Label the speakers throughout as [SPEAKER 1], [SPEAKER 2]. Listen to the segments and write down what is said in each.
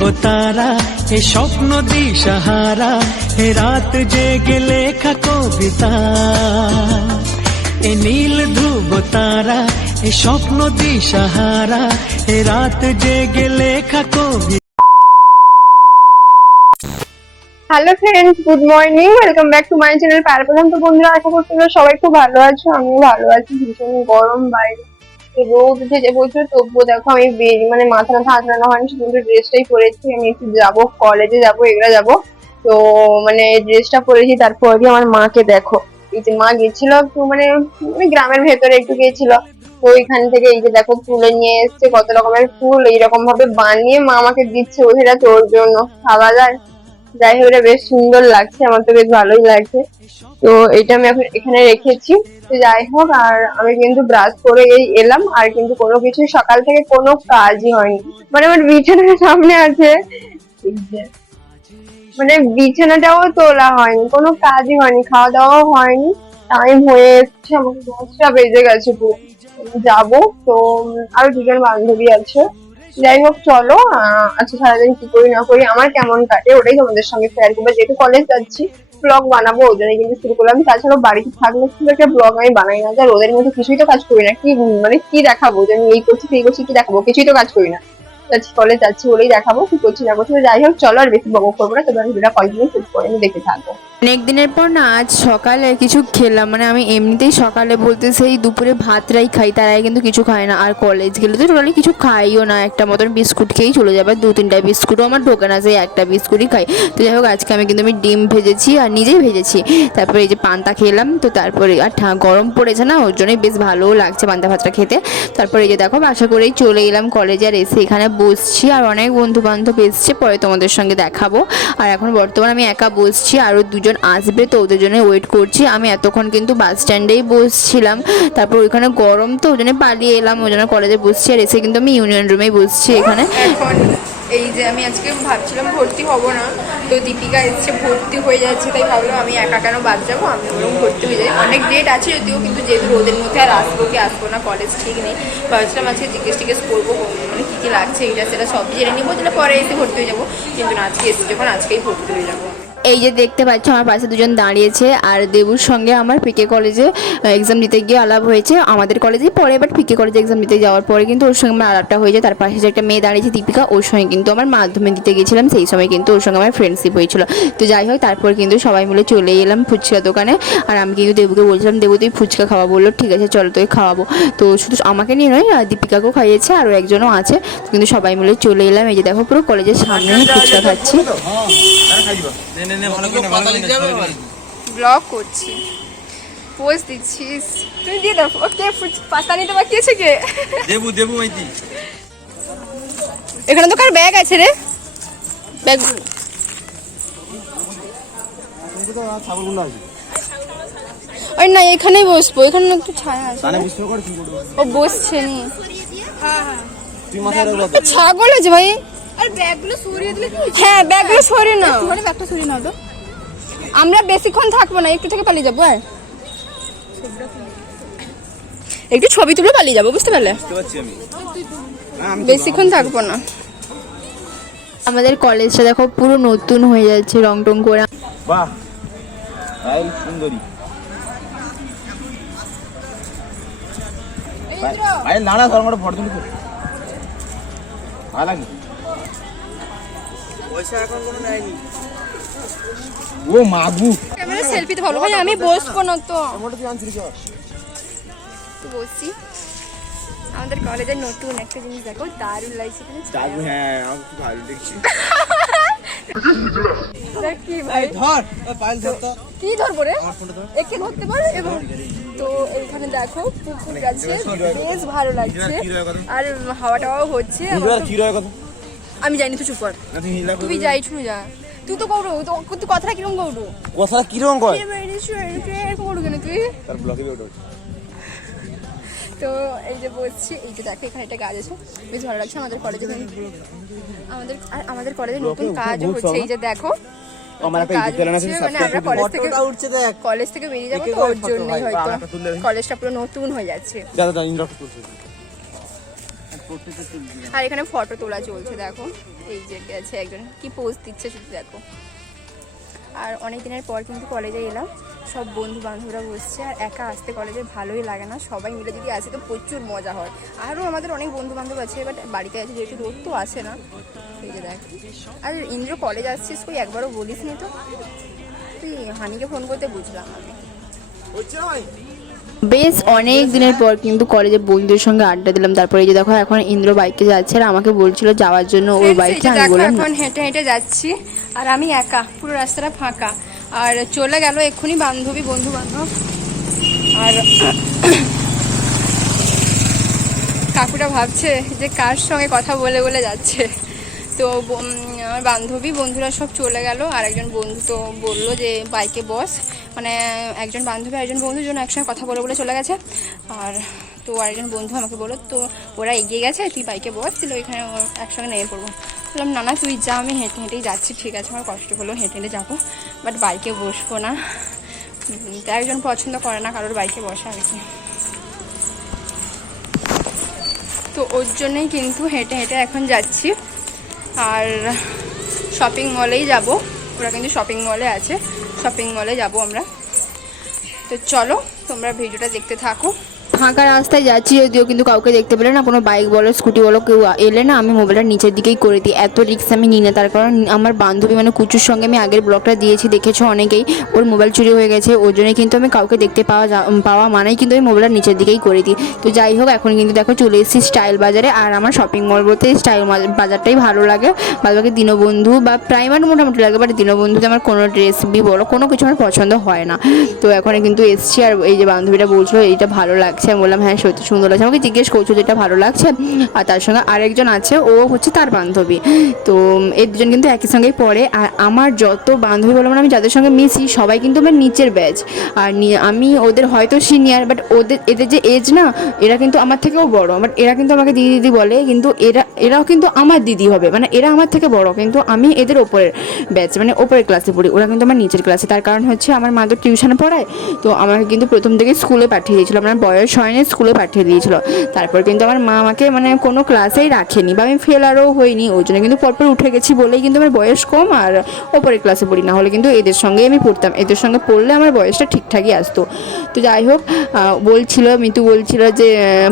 [SPEAKER 1] ধ্রুব তারা এ স্বপ্ন দিশাহারা এ রাত জেগে লেখা কবিতা। এ নীল ধ্রুব তারা এ স্বপ্ন দিশাহারা এ রাত জেগে লেখা কবিতা
[SPEAKER 2] hello friends good morning welcome back to my channel প্যারাপেলাম তো বন্ধুরা, আশা করছি সবাই খুব ভালো আছো, আমিও ভালো আছি, ভীষণ গরম বাইরে। রোদ উঠে যে বলছো তবুও দেখো আমি মানে মাথা মাথা আঁচড়ানো হয়নি শুধু ড্রেসটাই পরেছি। আমি একটু যাব কলেজে যাব এগুলো যাব। তো মানে ড্রেসটা পরেছি তারপরে আমার মাকে দেখো। এই যে মা গেছিল একটু মানে মানে গ্রামের ভেতরে একটু গেছিল। তো ওইখান থেকে এই যে দেখো তুলে নিয়ে এসছে, কত রকমের ফুল এইরকম ভাবে বানিয়ে মা আমাকে দিচ্ছে ওইটা তোর জন্য। খাওয়া যায়। যাই হোক, এটা বেশ সুন্দর লাগছে, আমার তো বেশ ভালোই লাগছে। তো এটা আমি এখন এখানে রেখেছি। তো যাই হোক, আর আমি কিন্তু ব্রাশ করে এই এলাম, আর কিন্তু কোনো কিছু সকাল থেকে কোনো কাজই হয়নি। মানে আমার বিছানার সামনে আছে। মানে বিছানাটাও তোলা হয়নি, কোনো কাজই হয়নি খাওয়া দাওয়াও হয়নি। টাইম হয়ে এসছে আমাকে দশটা বেজে গেছে পুরো। যাব, তো আরও দুজন বান্ধবী আছে। যাই হোক, চলো আজকে সারাদিন কি করি, না করি, আমার কেমন কাটে ওটাই তোমাদের সঙ্গে শেয়ার করব। যেহেতু কলেজ যাচ্ছি ব্লগ বানাবো, ওই জন্য কিন্তু শুরু করলাম। তাছাড়াও বাড়িতে থাকলে খুব একটা ব্লগ আমি বানাই না। যা ওদের মধ্যে কিছুই তো কাজ করি না। কি মানে কি দেখাবো? যে আমি এই করছি, সেই করছি, কি দেখাবো? কিছুই তো কাজ করি না। যাচ্ছি কলেজ যাচ্ছি বলেই দেখাবো, কি করছি, না করছি। যাই হোক, চলো, আর বেশি বক করব না। তবে আমি ভিডিও কন্টিনিউ শুট করে আমি দেখে থাকব।
[SPEAKER 3] অনেক দিনের পর না আজ সকালে কিছু খেলাম মানে আমি এমনিতেই সকালে বলতে সেই দুপুরে ভাতটাই খাই, তার আগে কিন্তু কিছু খাই না। আর কলেজ গেলে তো টোটালি কিছু খাইও না, একটা মতন বিস্কুট খেয়েই চলে যাবে দু তিনটা বিস্কুটও আমার ঢোকে না, সেই একটা বিস্কুটই খাই। তো যাই হোক, আজকে আমি কিন্তু আমি ডিম ভেজেছি আর নিজেই ভেজেছি। তারপরে এই যে পান্তা খেলাম, তো তারপরে আর গরম পড়েছে না, ওর জন্যই বেশ ভালোও লাগছে পান্তা ভাতটা খেতে। তারপরে এই যে দেখো বাসা করেই চলে এলাম কলেজে আর এসে এখানে বসছি, আর অনেক বন্ধু বান্ধব এসছে, পরে তোমাদের সঙ্গে দেখাবো। আর এখন বর্তমানে আমি একা বসছি আরও দুজন আসবে তো ওদের জন্য ওয়েট করছি। আমি এতক্ষণ কিন্তু বাস স্ট্যান্ডেই বসছিলাম। তারপর ওইখানে গরম তো ওই জন্য পালিয়ে এলাম ওই জন্য কলেজে বসছি। আর এসে কিন্তু আমি ইউনিয়ন রুমেই বসছি এখানে।
[SPEAKER 4] এই যে আমি আজকে ভাবছিলাম ভর্তি হব না, তো দীপিকা এসছে, ভর্তি হয়ে যাচ্ছে, তাই ভাবলাম আমি একা কেন বাদ যাব? আমি ওরকম ভর্তি হয়ে যাই। অনেক ডেট আছে যদিও, কিন্তু যেহেতু রোদের মধ্যে আর আসব কি আসব না কলেজ ঠিক নেই। ভাবছিলাম আজকে জিজ্ঞেস টিজ্ঞেস করব মানে কী কী লাগছে এটা সেটা সব জেনে নিবো, যেটা পরে এসে ভর্তি হয়ে যাব। কিন্তু না, আজকে এসে যখন আজকেই ভর্তি হয়ে যাব।
[SPEAKER 3] এই যে দেখতে পাচ্ছ, আমার পাশে দুজন দাঁড়িয়েছে আর দেবুর সঙ্গে আমার পিকে কলেজে এক্সাম দিতে গিয়ে আলাপ হয়েছে। আমাদের কলেজে পরে বাট পিকে কলেজে এক্সাম দিতে যাওয়ার পরে কিন্তু ওর সঙ্গে আমার আলাপটা হয়েছে। তার পাশে যে একটা মেয়ে দাঁড়িয়েছে, দীপিকা, ওর সঙ্গে কিন্তু আমার মাধ্যমিক দিতে গেছিলাম সেই সময় কিন্তু ওর সঙ্গে আমার ফ্রেন্ডশিপ হয়েছিল। তো যাই হোক, তারপর কিন্তু সবাই মিলে চলে এলাম ফুচকা দোকানে। আর আমি কিন্তু দেবুকে বলছিলাম, দেবু, তুই ফুচকা খাওয়া? বলল, ঠিক আছে, চলো তোকে খাওয়াবো। তো শুধু আমাকে নিয়ে নয় দীপিকাকেও খাইয়েছে, আরও একজনও আছে। কিন্তু সবাই মিলে চলে এলাম। এই যে দেখো, পুরো কলেজের সামনে ফুচকা খাচ্ছি।
[SPEAKER 4] ব্লগ করছি। পোস্ট দিচ্ছিস তুই দিয়ে দাও। ও কে ফুচ- পাস্তা নিতে বাকি আছে কে?
[SPEAKER 5] দেবু দেবু মাইতি।
[SPEAKER 4] এখানে তো কার ব্যাগ আছে রে। ব্যাগ ওই না এখানেই বসবো। এখানে না একটু ছায়া আছে।
[SPEAKER 5] তানে বিষ্ণু করে কি করব?
[SPEAKER 4] ও বসছে নি। ছাগল আছে ভাই।
[SPEAKER 6] আর ব্যাগগুলো সরিয়ে দিলে কি
[SPEAKER 4] হ্যাঁ ব্যাগগুলো সরি না
[SPEAKER 6] ধরে ব্যাগটা সরিয়ে নাও তো।
[SPEAKER 4] আমরা বেশিক্ষণ থাকব না একটু থেকে পালিয়ে যাব আর একটু ছবি তুলে পালিয়ে যাব বুঝতে পারলে?
[SPEAKER 5] হ্যাঁ,
[SPEAKER 4] বেশিক্ষণ থাকব না।
[SPEAKER 3] আমাদের কলেজটা দেখো পুরো নতুন হয়ে যাচ্ছে রং টং করে।
[SPEAKER 5] বাহ তাই সুন্দরী। ভাই নানা ধর্মটা ফটো তুলি তো ভালো লাগে ও মাগু।
[SPEAKER 4] ক্যামেরা সেলফিতে ভালো। ভাই আমি বসবো না তো। বসি। আমাদের কলেজের নতুন একটা জিনিস দেখো দারুণ লাগছে এখানে
[SPEAKER 5] হ্যাঁ আমি ভালো দেখছি
[SPEAKER 4] দেখ কি ভাই।
[SPEAKER 5] ধর পাইল ধর তো।
[SPEAKER 4] কি ধরবো রে? একে ধরতে পারো? এবং তো এইখানে দেখো পুকুর আছে বেশ ভালো লাগছে। আর হাওয়া টাওয়াও হচ্ছে।
[SPEAKER 5] কি রয়ে কথা
[SPEAKER 4] আমি জানি তো চুপ কর।
[SPEAKER 5] না তুই
[SPEAKER 4] যাই শুনু যা। তুই তো কৌড়ো তো তুই কথাটা কীরকম কৌড়ো
[SPEAKER 5] কথা কি রকম কয়
[SPEAKER 4] এরকম কৌড়ো কেন তুই?
[SPEAKER 5] তার ব্লগে
[SPEAKER 4] তো এই যে বলছি এই যে দেখো এখানে একটা গাছ আছে বেশ ভালো লাগছে আমাদের কলেজে আমাদের আর আমাদের কলেজে নতুন কাজও হচ্ছে এই যে দেখো
[SPEAKER 5] আমার একটা
[SPEAKER 4] কাজ
[SPEAKER 5] ইউটিউব চ্যানেল আছে
[SPEAKER 4] কলেজ থেকে
[SPEAKER 5] উঠছে দেখ।
[SPEAKER 4] কলেজ থেকে বেরিয়ে যাব তো ওর জন্যই হয়তো। কলেজটা পুরো নতুন হয়ে যাচ্ছে।
[SPEAKER 5] দাদা দাদা
[SPEAKER 4] আর এখানে ফটো তোলা চলছে দেখো। এই যে গেছে একজন কি পোজ দিচ্ছে শুধু দেখো। আর অনেক দিনের পর কিন্তু কলেজে এলাম। সব বন্ধু বান্ধবরা বসছে আর একা আসতে কলেজে ভালোই লাগে না। সবাই মিলে যদি আসে তো প্রচুর মজা হয়। আরও আমাদের অনেক বন্ধু বান্ধব আছে বাট বাড়িতে আছে যেহেতু রোদ তো আসে না। এই যে দেখ। আর ইন্দ্র কলেজ আসছিস তুই একবারও বলিস নি তো। তুই হানিকে ফোন করতে বুঝলাম আমি।
[SPEAKER 3] বেশ অনেক দিনের পর কিন্তু কলেজে বন্ধুদের সঙ্গে আড্ডা দিলাম। তারপরে এই যে দেখো এখন ইন্দ্র বাইকে যাচ্ছে আর আমাকে বলছিল যাওয়ার জন্য ওর
[SPEAKER 4] Friends,
[SPEAKER 3] বাইকে আমি বললাম।
[SPEAKER 4] এখন হেঁটে হেঁটে যাচ্ছি আর আমি একা পুরো রাস্তাটা ফাঁকা। আর চলে গেল এক্ষুনি বান্ধবী বন্ধু বান্ধব আর কাকুটা ভাবছে যে কার সঙ্গে কথা বলে বলে যাচ্ছে। তো আমার বান্ধবী, বন্ধুরা সব চলে গেল। আর একজন বন্ধু তো বলল যে, বাইকে বস। মানে একজন বান্ধবী একজন বন্ধুর জন্য একসঙ্গে কথা বলে বলে চলে গেছে। আর তো আরেকজন বন্ধু আমাকে বলল, তো, ওরা এগিয়ে গেছে, তুই বাইকে বস দিল ওইখানে একসঙ্গে নেমে পড়ব। বললাম, না না, তুই যা, আমি হেঁটে হেঁটেই যাচ্ছি, ঠিক আছে, আমার কষ্ট হলো, হেঁটে হেঁটে যাব বাট বাইকে বসবো না। একজন পছন্দ করে না, কারোর বাইকে বসা আর কি। তো ওর জন্যই কিন্তু হেঁটে হেঁটে এখন যাচ্ছি। আর শপিং মলেই যাব। ওরা কিন্তু শপিং মলে আছে। শপিং মলে যাব আমরা। তো চলো, তোমরা ভিডিওটা দেখতে থাকো।
[SPEAKER 3] ফাঁকা রাস্তায় যাচ্ছি যদিও কিন্তু কাউকে দেখতে পেলে না, কোনো বাইক বলো স্কুটি বলো, কেউ এলে না আমি মোবাইলটা নিচের দিকেই করে দিই। এত রিক্স আমি নিই না, তার কারণ আমার বান্ধবী মানে কুচুর সঙ্গে আমি আগের ব্লগটা দিয়েছি, দেখেছ অনেকেই, ওর মোবাইল চুরি হয়ে গেছে, ওর জন্য কিন্তু আমি কাউকে দেখতে পাওয়া যা- পাওয়া মানেই কিন্তু আমি মোবাইলটা নিচের দিকেই করে দিই। তো যাই হোক, এখন কিন্তু দেখো চলে এসেছি স্টাইল বাজারে, আর আমার শপিং মল বলতে স্টাইল বাজারটাই ভালো লাগে। বাদ বাকি দীনবন্ধু বা প্রাইমার মোটামুটি লাগে বাট দীনবন্ধুতে আমার কোনো ড্রেস বি বলো, কোনো কিছু আমার পছন্দ হয় না। তো এখন কিন্তু এসছি, আর এই যে বান্ধবীটা বলছিল, এইটা ভালো লাগছে। আমি বললাম হ্যাঁ সত্যি সুন্দর লাগছে। আমাকে জিজ্ঞেস করছ যে এটা ভালো লাগছে। আর তার সঙ্গে আরেকজন আছে, ও হচ্ছে তার বান্ধবী। তো এই দুজন কিন্তু একই সঙ্গেই পড়ে। আর আমার যত বান্ধবী বলো মানে আমি যাদের সঙ্গে মিশি, সবাই কিন্তু আমার নিচের ব্যাচ। আর আমি ওদের হয়তো সিনিয়র বাট ওদের, এদের যে এজ না, এরা কিন্তু আমার থেকেও বড়। বাট এরা কিন্তু আমাকে দিদি দিদি বলে, কিন্তু এরা, এরাও কিন্তু আমার দিদি হবে। মানে এরা আমার থেকে বড়, কিন্তু আমি এদের ওপরের ব্যাচ মানে ওপরের ক্লাসে পড়ি। ওরা কিন্তু আমার নিচের ক্লাসে তার কারণ হচ্ছে আমার মা তো টিউশনে পড়ায়। তো আমাকে কিন্তু প্রথম থেকে স্কুলে পাঠিয়ে দিয়েছিল। আমার বয়স হয়নি স্কুলে পাঠিয়ে দিয়েছিল। তারপর কিন্তু আমার মা আমাকে মানে কোনো ক্লাসেই রাখেনি বা আমি ফেল আরও হইনি, ওই জন্য কিন্তু পরপর উঠে গেছি বলেই কিন্তু আমার বয়স কম আর ওপরের ক্লাসে পড়ি। না হলে কিন্তু এদের সঙ্গেই আমি পড়তাম। এদের সঙ্গে পড়লে আমার বয়সটা ঠিকঠাকই আসতো। তো যাই হোক বলছিল, মিতু বলছিল যে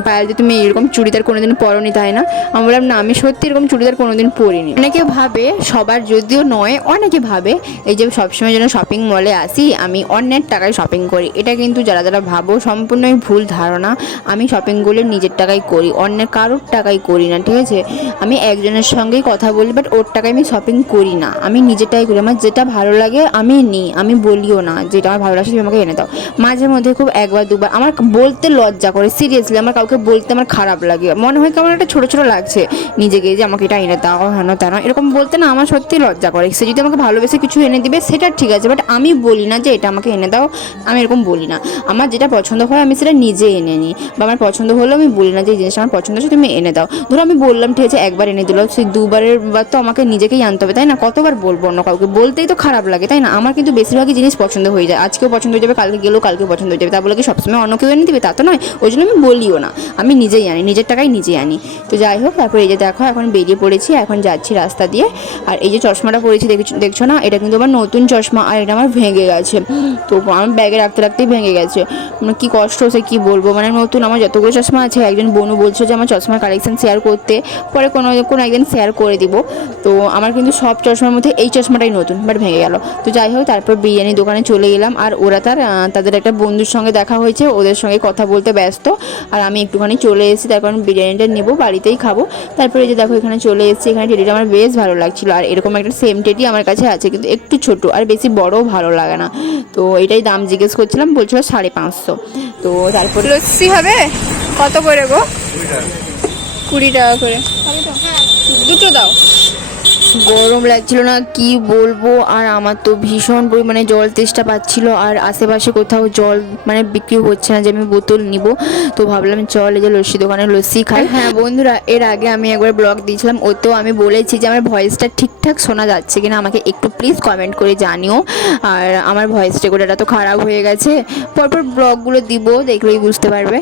[SPEAKER 3] পায়েল যে তুমি এরকম চুড়িদার কোনোদিন পরনি তাই না? আমি বললাম, না, আমি সত্যি এরকম চুড়িদার কোনোদিন পরিনি। অনেকে ভাবে, সবার যদিও নয়, অনেকে ভাবে, এই যে সবসময় যেন শপিং মলে আসি, আমি অন্যের টাকায় শপিং করি। এটা কিন্তু যারা যারা ভাবো, সম্পূর্ণই ভুল ধারণা। আমি শপিংগুলো নিজের টাকায় করি, অন্যের কারোর টাকায় করি না, ঠিক আছে? আমি একজনের সঙ্গেই কথা বলি বাট ওর টাকায় আমি শপিং করি না। আমি নিজেরটাই করি, আমার যেটা ভালো লাগে আমি নিই, আমি বলিও না যেটা আমার ভালো লাগে তুমি আমাকে এনে দাও। মাঝে মধ্যে খুব একবার, দুবার, আমার বলতে লজ্জা করে সিরিয়াসলি আমার কাউকে বলতে আমার খারাপ লাগে। মনে হয় কেমন একটা ছোটো ছোটো লাগছে নিজেকে যে আমাকে এটা এনে দাও, হেন তেন, এরকম বলতে না আমার সত্যি লজ্জা করে। সে যদি আমাকে ভালোবেসে কিছু এনে দিবে, সেটা ঠিক আছে বাট আমি বলি না যে এটা আমাকে এনে দাও, আমি এরকম বলি না। আমার যেটা পছন্দ হয়, আমি সেটা নিজে এনে নিই। বা আমার পছন্দ হলো আমি বলি না যে এই জিনিসটা আমার পছন্দ হচ্ছে তুমি এনে দাও। ধরো আমি বললাম, ঠিক আছে, একবার এনে দিল সেই দুবারের বার তো আমাকে নিজেকেই আনতে হবে, তাই না? কতবার বলব অন্য কাউকে? বলতেই তো খারাপ লাগে, তাই না? আমার কিন্তু বেশিরভাগই জিনিস পছন্দ হয়ে যায়। আজকেও পছন্দ হয়ে যাবে, কালকে গেলেও কালকে পছন্দ হয়ে যাবে। তা বলে কি সবসময় অন্য কেউ এনে দেবে? তা তো নয়। ওই জন্য আমি বলিও না। আমি নিজেই আনি, নিজের টাকাই নিজেই আনি। তো যাই হোক, তারপর এই যে দেখো, এখন বেরিয়ে পড়েছি, এখন যাচ্ছি রাস্তা দিয়ে। আর এই যে চশমাটা পরেছি, দেখছ, দেখছ না? এটা কিন্তু আমার নতুন চশমা, আর এটা আমার ভেঙে গেছে। তো আমার ব্যাগে রাখতে, রাখতেই ভেঙে গেছে। মানে কী কষ্ট হচ্ছে, কী বলব? মানে নতুন আমার যতগুলো চশমা আছে, একজন বোনও বলছো যে, আমার চশমার কালেকশন শেয়ার করতে। পরে কোনো কোনো একদিন শেয়ার করে দিব। তো আমার কিন্তু সব চশমার মধ্যে এই চশমাটাই নতুন বাট ভেঙে গেল। তো যাই হোক, তারপর বিরিয়ানি দোকানে চলে গেলাম আর ওরা তার তাদের একটা বন্ধুর সঙ্গে দেখা হয়েছে, ওদের সঙ্গে কথা বলতে ব্যস্ত। আর আমি একটুখানি চলে এসেছি, তার কারণ বিরিয়ানিটা নেব, বাড়িতেই খাব। তারপরে যে দেখো, এখানে চলে এসেছি, এখানে টেডিটা আমার বেশ ভালো লাগছিল। আর এরকম একটা সেম টেডি আমার কাছে আছে, কিন্তু একটু ছোট, আর বেশি বড়ও ভালো লাগে না। তো এটাই দাম জিজ্ঞেস করছিলাম, বলছিল সাড়ে পাঁচশো। তো তারপরে
[SPEAKER 4] লস্যি হবে? কত করে গো? কুড়ি টাকা। করে। দুটো দাও।
[SPEAKER 3] গরম লাগছিল না, কি বলব? আর আমার তো ভীষণ পরিমাণে জল তেষ্টা পাচ্ছিল, আর আশেপাশে কোথাও জল মানে বিক্রি হচ্ছে না যে আমি বোতল নিব। তো ভাবলাম চল এই যে লস্যি দোকানে লস্যি খাই। হ্যাঁ বন্ধুরা, এর আগে আমি একবার ব্লগ দিয়েছিলাম, ওতেও আমি বলেছি যে আমার ভয়েসটা ঠিকঠাক শোনা যাচ্ছে কিনা, আমাকে একটু প্লিজ কমেন্ট করে জানিও। আর আমার ভয়েস রেকর্ডারটা তো খারাপ হয়ে গেছে। পরপর ব্লগগুলো দিব, দেখলেই বুঝতে পারবে।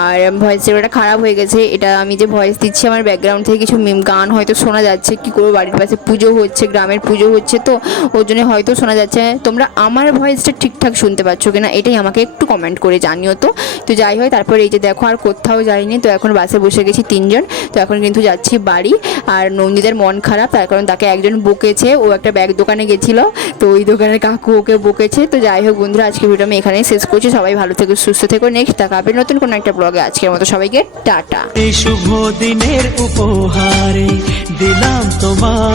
[SPEAKER 3] আর ভয়েস রেকর্ডারটা খারাপ হয়ে গেছে, এটা আমি যে ভয়েস দিচ্ছি, আমার ব্যাকগ্রাউন্ড থেকে কিছু গান হয়তো শোনা যাচ্ছে, কি করে বাড়ির পাশে পুজো হচ্ছে, গ্রামের পুজো হচ্ছে, তো ওর জন্য হয়তো শোনা যাচ্ছে, তোমরা আমার ভয়েসটা ঠিকঠাক শুনতে পাচ্ছ কিনা, এটাই আমাকে একটু কমেন্ট করে জানিও তো। তো যাই হয় তারপর এই যে দেখো, আর কোথাও যাইনি, তো এখন বাসে বসে গেছি তিনজন, তো এখন কিন্তু যাচ্ছি বাড়ি। আর নন্দিদের মন খারাপ, তার কারণ তাকে একজন বকেছে, ও একটা ব্যাগ দোকানে গেছিল, তো ওই দোকানের কাকু ওকে বকেছে। তো যাই হোক বন্ধুরা, আজকে ভিডিও আমি এখানেই শেষ করছি, সবাই ভালো থেকো, সুস্থ থেকো নেক্সট দেখা হবে নতুন কোনো একটা ব্লগে আজকের মতো সবাইকে টাটা।
[SPEAKER 1] শুভ দিনের উপহারে দিলাম তোমার